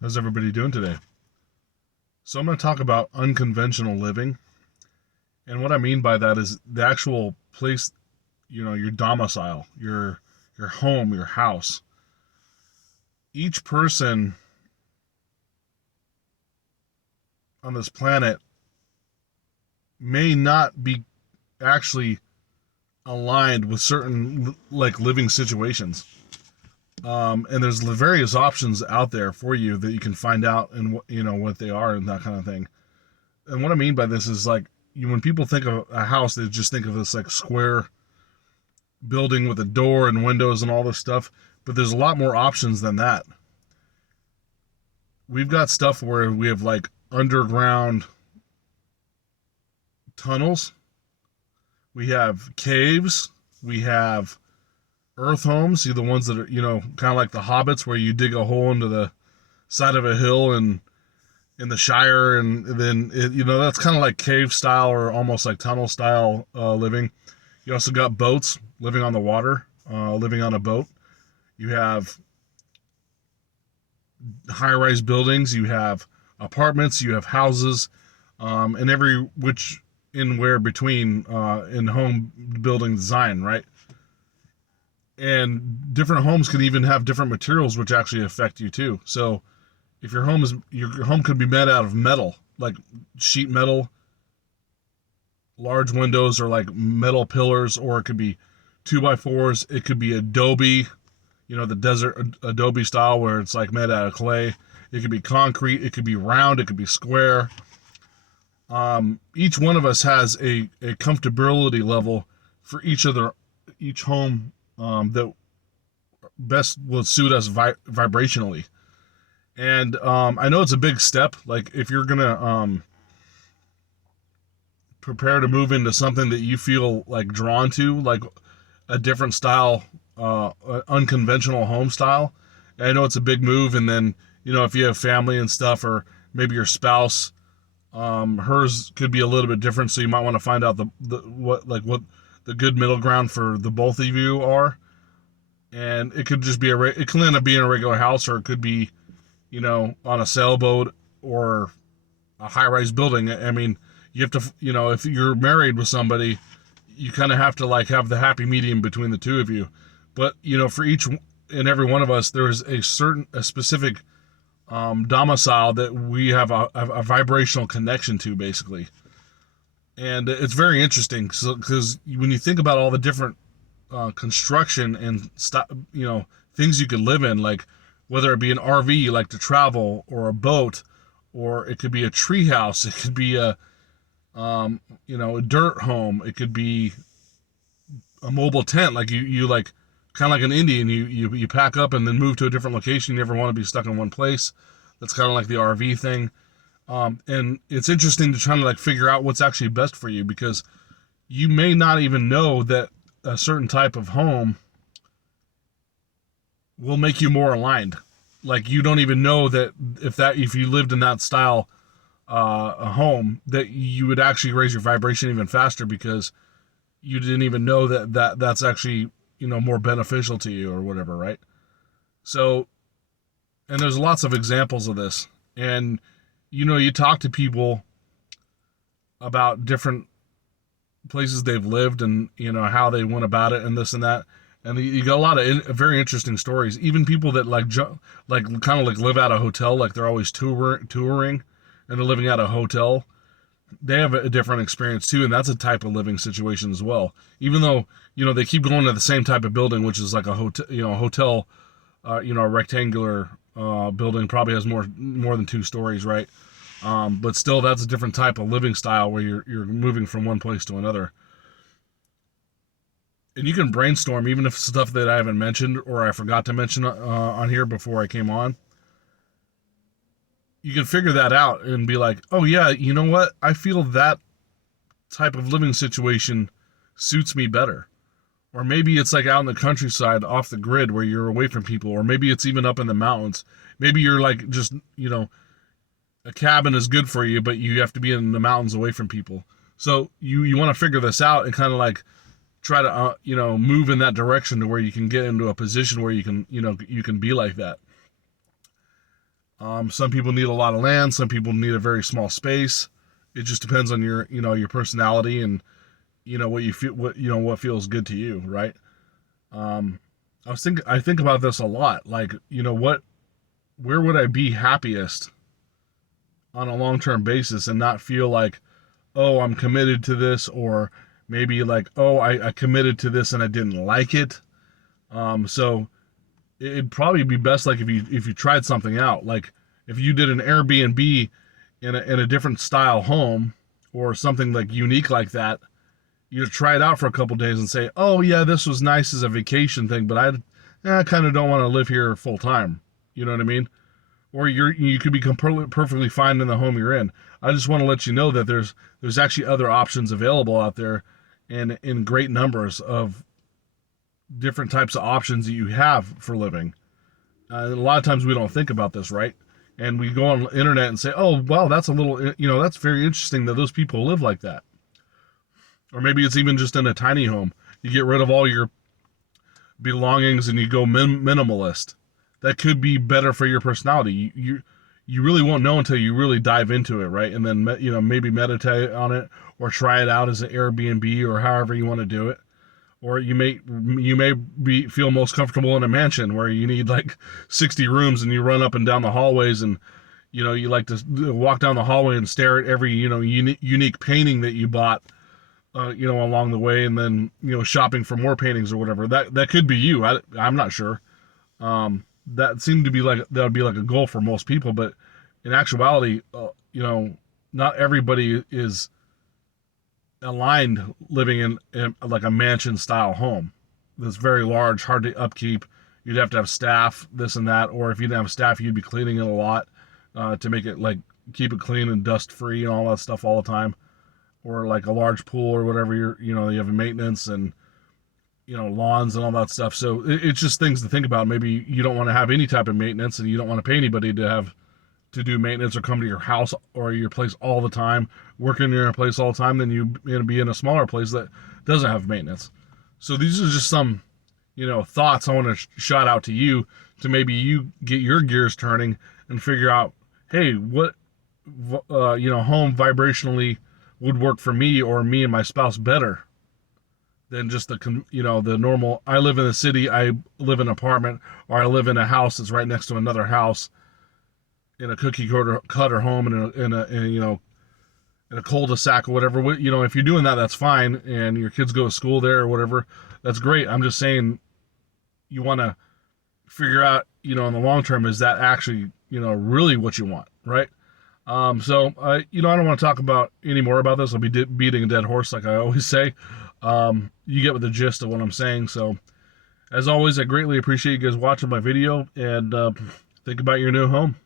How's everybody doing today? So I'm going to talk about unconventional living, and what I mean by that is the actual place, your domicile, your home, your house. Each person on this planet may not be actually aligned with certain like living situations. And there's various options out there for you that you can find out and what they are and that kind of thing. And what I mean by this is like when people think of a house, they just think of this like square building with a door and windows and all this stuff. But there's a lot more options than that. We've got stuff where we have like underground tunnels, we have caves, we have earth homes. See the ones that are kind of like the hobbits, where you dig a hole into the side of a hill and in the Shire, and then that's kind of like cave style or almost like tunnel style living. You also got boats, living on the water, living on a boat. You have high-rise buildings. You have apartments. You have houses, and every which in where between in home building design, right? And different homes can even have different materials which actually affect you too. So if your home could be made out of metal, like sheet metal, large windows, or like metal pillars, or it could be 2x4s. It could be adobe, the desert adobe style where it's like made out of clay. It could be concrete. It could be round. It could be square. Each one of us has a comfortability level for each home that best will suit us vibrationally. And I know it's a big step. Like if you're gonna prepare to move into something that you feel like drawn to, like a different style, unconventional home style. I know it's a big move, and then if you have family and stuff, or maybe your spouse, hers could be a little bit different. So you might want to find out what the good middle ground for the both of you are. And it could just be it can end up being a regular house, or it could be on a sailboat or a high-rise building. I mean, you have to, if you're married with somebody, you kind of have to like have the happy medium between the two of you. But for each and every one of us, there is a specific domicile that we have a vibrational connection to, basically. And it's very interesting because when you think about all the different construction and things you could live in, like whether it be an RV you like to travel, or a boat, or it could be a tree house, it could be a dirt home, it could be a mobile tent, like you like kind of like an Indian, you pack up and then move to a different location. You never want to be stuck in one place. That's kind of like the RV thing. And it's interesting to try to like figure out what's actually best for you, because you may not even know that a certain type of home will make you more aligned. Like you don't even know that if you lived in that style a home, that you would actually raise your vibration even faster, because you didn't even know that's actually more beneficial to you or whatever, right? So, and there's lots of examples of this. And you talk to people about different places they've lived, and how they went about it and this and that, and you got a lot of very interesting stories. Even people that like kind of like live at a hotel, like they're always touring and they're living at a hotel. They have a different experience too, and that's a type of living situation as well. Even though they keep going to the same type of building, which is like a hotel, a rectangular building, probably has more than two stories, right? But still, that's a different type of living style where you're moving from one place to another. And you can brainstorm, even if stuff that I haven't mentioned or I forgot to mention on here before I came on. You can figure that out and be like, oh yeah, you know what? I feel that type of living situation suits me better. Or maybe it's like out in the countryside off the grid where you're away from people. Or maybe it's even up in the mountains. Maybe you're like just, a cabin is good for you, but you have to be in the mountains away from people. So you want to figure this out and kind of like try to move in that direction to where you can get into a position where you can be like that. Some people need a lot of land. Some people need a very small space. It just depends on your, your personality and, what you feel, what feels good to you, right? Um, I think about this a lot. Like, where would I be happiest on a long-term basis and not feel like, oh, I'm committed to this, or maybe like, oh, I committed to this and I didn't like it. So it'd probably be best like if you tried something out, like if you did an Airbnb in a different style home or something like unique like that. You try it out for a couple days and say, oh yeah, this was nice as a vacation thing, but I kind of don't want to live here full time. You know what I mean? Or you could be perfectly fine in the home you're in. I just want to let you know that there's actually other options available out there, and in great numbers of different types of options that you have for living. A lot of times we don't think about this, right? And we go on the internet and say, oh, well, that's a little, that's very interesting that those people live like that. Or maybe it's even just in a tiny home. You get rid of all your belongings and you go minimalist. That could be better for your personality. You really won't know until you really dive into it, right? And then maybe meditate on it or try it out as an Airbnb or however you want to do it. Or you may feel most comfortable in a mansion where you need like 60 rooms and you run up and down the hallways, and you like to walk down the hallway and stare at every unique painting that you bought along the way, and then shopping for more paintings or whatever. That could be you. I'm not sure. That seemed to be like that would be like a goal for most people, but in actuality, not everybody is aligned living in like a mansion style home that's very large, hard to upkeep. You'd have to have staff, this and that, or if you didn't have staff, you'd be cleaning it a lot to make it like keep it clean and dust free and all that stuff all the time. Or like a large pool or whatever, you have maintenance and lawns and all that stuff. So it's just things to think about. Maybe you don't want to have any type of maintenance and you don't want to pay anybody to do maintenance or come to your house or your place all the time, working in your place all the time. Then you're be in a smaller place that doesn't have maintenance. So these are just some thoughts I want to shout out to you to maybe you get your gears turning and figure out, hey, what home vibrationally would work for me or me and my spouse better than just the normal. I live in a city, I live in an apartment, or I live in a house that's right next to another house in a cookie cutter home in a cul-de-sac or whatever. If you're doing that, that's fine, and your kids go to school there or whatever, that's great. I'm just saying you want to figure out, in the long term, is that actually really what you want, right? So I don't want to talk about any more about this. I'll be beating a dead horse, like I always say. You get the gist of what I'm saying. So, as always, I greatly appreciate you guys watching my video, and think about your new home.